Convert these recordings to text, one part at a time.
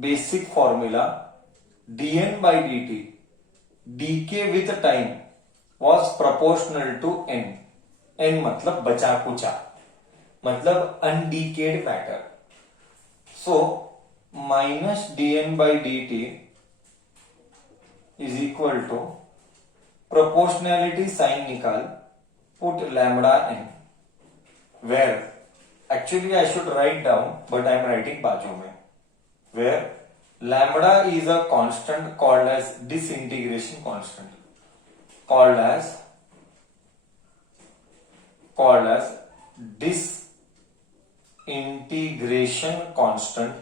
basic formula dn by dt decay with time was proportional to n. n मतलब बचा कुचा, मतलब undecayed matter. So minus dn by dt is equal to proportionality sign निकाल, put lambda n, where actually I should write down but I am writing बाजू में, where lambda is a constant called as disintegration constant, called as disintegration constant,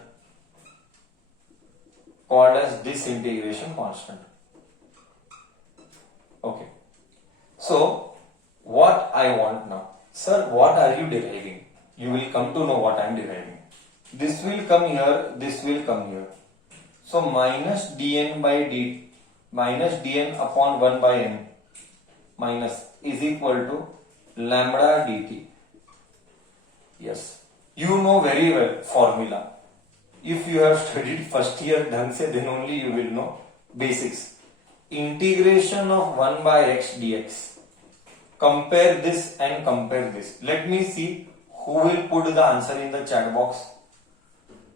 called as disintegration constant. Okay, so what I want now, sir, what are you deriving? You will come to know what I am deriving. This will come here, this will come here. So minus dn by dt, minus dn upon 1 by n minus is equal to lambda dt. Yes, you know very well formula. If you have studied first year ढंग से, then only you will know basics. Integration of 1 by x dx. Compare this and compare this. Let me see who will put the answer in the chat box.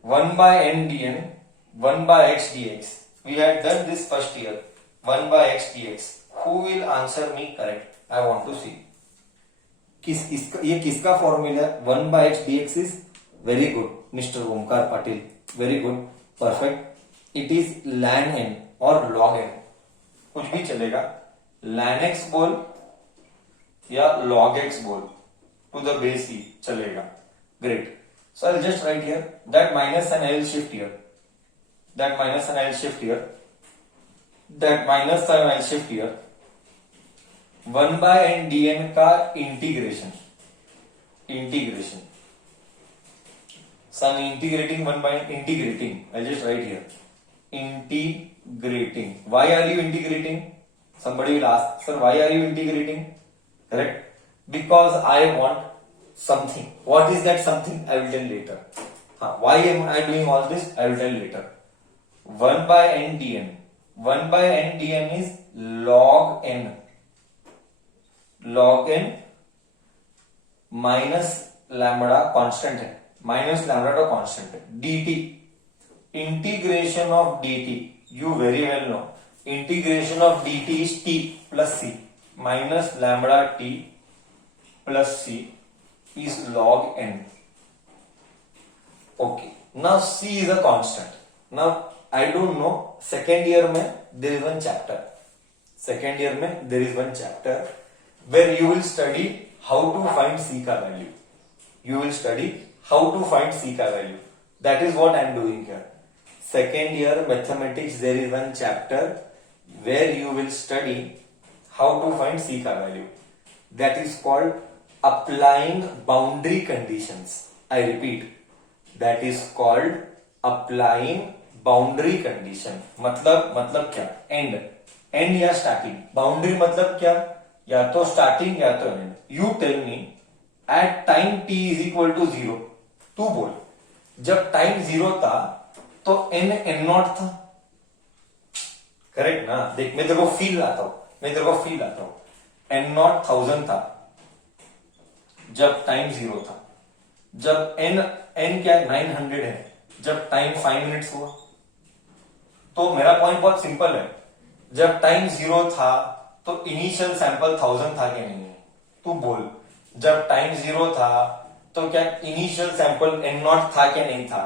1 by n dn, 1 by x dx. We had done this first year. 1 by x dx. Who will answer me correct? I want to see. ये किसका formula? 1 by x dx is very good, Mr. Omkar Patil, very good, perfect. It is ln n और log n, कुछ भी चलेगा. ln x बोल या log x बोल, to the base e चलेगा. Great. So I'll just write here that minus and I'll shift here. That minus and I'll shift here. That minus and I'll shift here. 1 by n dn का integration. So I'm integrating 1 by integrating. I'll just write here. Integrating. Why are you integrating? Somebody will ask, sir, why are you integrating? Correct? Because I want something. What is that something? I will tell later. Why am I doing all this? I will tell later. 1 by n dn. 1 by n dn is log n. Log n minus lambda constant है, minus lambda तो constant है. dt, integration of dt, you very well know, integration of dt is t plus c, minus lambda t plus c is log n. Okay, now c is a constant. Now I don't know, second year में there is one chapter. Second year में there is one chapter where you will study how to find c का value. You will study how to find c का value. That is what I am doing here. Second year mathematics, there is one chapter where you will study how to find c का value. That is called applying boundary conditions. I repeat, that is called applying boundary condition. मतलब क्या? End या starting. Boundary मतलब क्या? या तो starting या तो end. You tell me at time t is equal to 0. तू बोल, जब टाइम 0 था तो n नॉट था. करेक्ट ना? देख, मैं तेरे को फील लाता हूं. n नॉट 1000 था जब टाइम 0 था. जब n क्या 900 है जब टाइम 5 मिनट्स हुआ. तो मेरा पॉइंट बहुत सिंपल है. जब टाइम 0 था तो इनिशियल सैंपल 1000 था क्या नहीं? तू बोल, जब टाइम 0 था तो क्या इनिशियल सैंपल n नॉट था क्या नहीं था?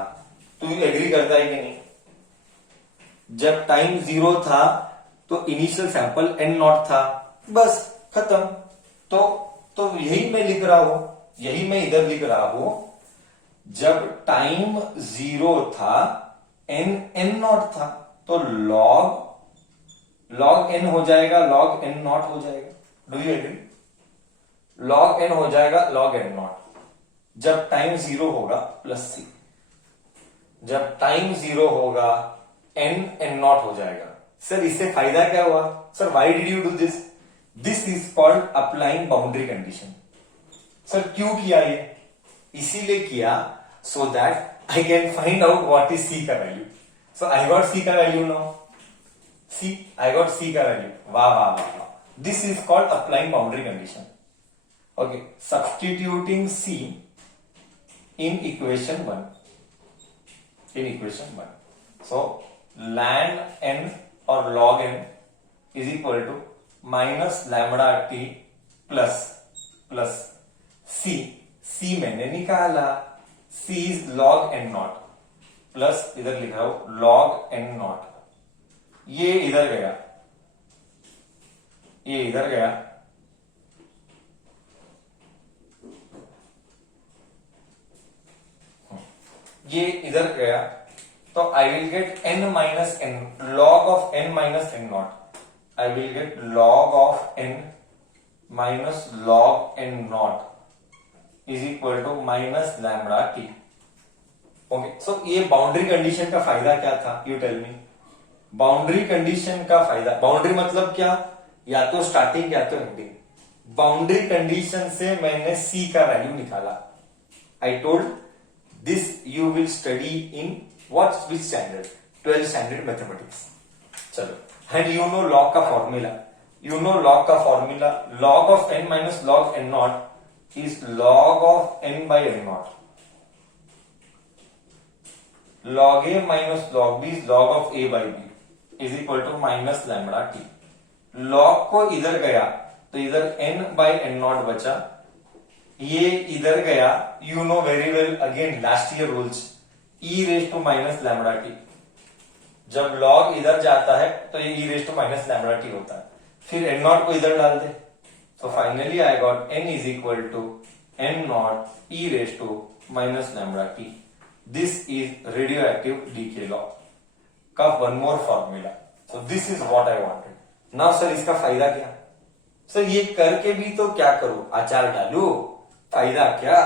तू एग्री करता है कि नहीं? जब टाइम 0 था तो इनिशियल सैंपल n नॉट था, बस खत्म. तो यही मैं लिख रहा हूं, यही मैं इधर लिख रहा हूं. जब टाइम 0 था n नॉट था तो log n हो जाएगा, log n नॉट हो जाएगा. Do you agree? log n हो जाएगा log n नॉट जब टाइम 0 होगा प्लस c. जब टाइम 0 होगा n नॉट हो जाएगा. सर इससे फायदा क्या हुआ? Sir why did you do this? This is called applying boundary condition. Sir क्यों किया ये? इसीलिए किया so that I can find out what is c का value. So I got C का value now, C I got C का value, वाह वाह वाह वाह, this is called applying boundary condition. Okay, substituting C in equation 1, in equation 1. So ln n or log n is equal to minus lambda t plus c. c मैंने निकाला, c is log n naught plus इधर लिख रहा हूं log n naught. ये इधर गया, ये इधर गया, ये इधर गया, तो I will get n minus n, log of n minus n naught. I will get log of n minus log n naught is equal to minus lambda t. Okay, so ये बाउंड्री कंडीशन का फायदा क्या था, you tell me. Boundary condition का फायदा, boundary मतलब क्या, या तो स्टार्टिंग या तो एंडिंग. बाउंड्री कंडीशन से मैंने c का वैल्यू निकाला. I told this you will study in which standard, 12th standard mathematics. चलो, and you know log का formula, you know log का formula, log of n minus log n naught is log of n by n naught. log a minus log b is log of a by b is equal to minus lambda t. log को इधर गया तो इधर n by n naught बचा, ये इधर गया, you know very well again last year rules, e raise to minus lambda T. जब लॉग इधर जाता है तो ये e raise to minus lambda T होता है. फिर n नॉट को इधर डाल दे, तो finally I got n is equal to n naught e raise to minus lambda T. This is radio active decay law का one more formula. So this is what I wanted. Now sir इसका फायदा क्या, sir ये करके भी तो क्या करूं, आचार डालू, फायदा क्या,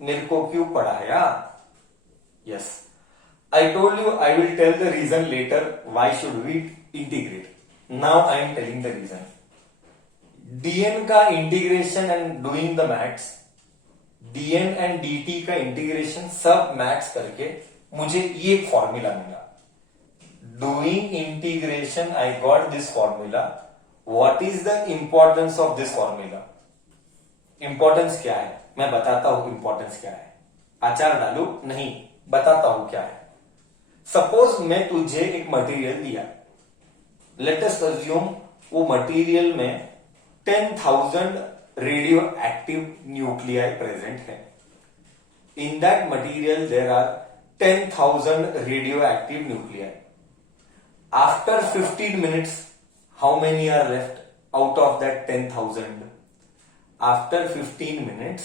मेरे को क्यों पढ़ाया. Yes, I told you I will tell the reason later why should we integrate. Now I am telling the reason. dn का integration and doing the maths, dn and dt का इंटीग्रेशन सब मैथ्स करके मुझे ये एक formula मिला. Doing integration I got this formula. What is the importance of this formula, importance क्या है, मैं बताता हूं इंपॉर्टेंस क्या है. आचार डालू नहीं, बताता हूं क्या है. सपोज मैं तुझे एक मटेरियल दिया, लेट अस अज्यूम वो मटेरियल में 10,000 रेडियो एक्टिव न्यूक्लियाई प्रेजेंट है. In that material there are 10,000 radio active nuclei. After 15 minutes how many are left out of that 10,000? After 15 minutes,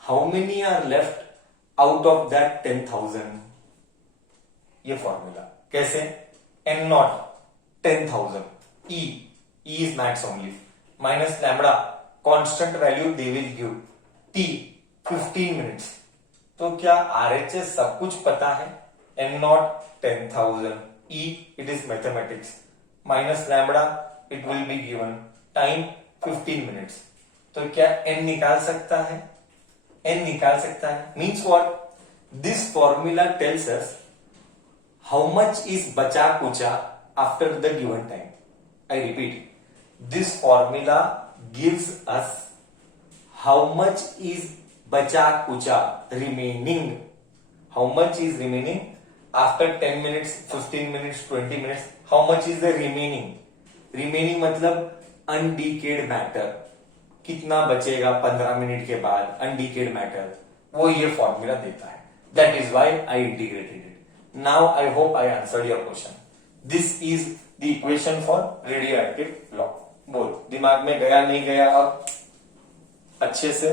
how many are left out of that 10,000? ये formula कैसे, n not 10,000, e is max only, minus lambda constant value they will give, t 15 minutes. तो क्या RHS सब कुछ पता है, n not 10,000, e it is mathematics, minus lambda it will be given, time 15 minutes. तो क्या n निकाल सकता है, n निकाल सकता है. Means what, this formula tells us how much is बचा कुचा after the given time. I repeat, this formula gives us how much is बचा कुचा remaining, how much is remaining after 10 minutes, 15 minutes, 20 minutes, how much is the remaining. Remaining मतलब undecayed matter, कितना बचेगा 15 minute के बाद undecayed matter, वो ये formula देता है. That is why I integrated it. Now I hope I answered your question. This is the equation for radio active law. बोल, दिमाग में गया नहीं गया अब अच्छे से.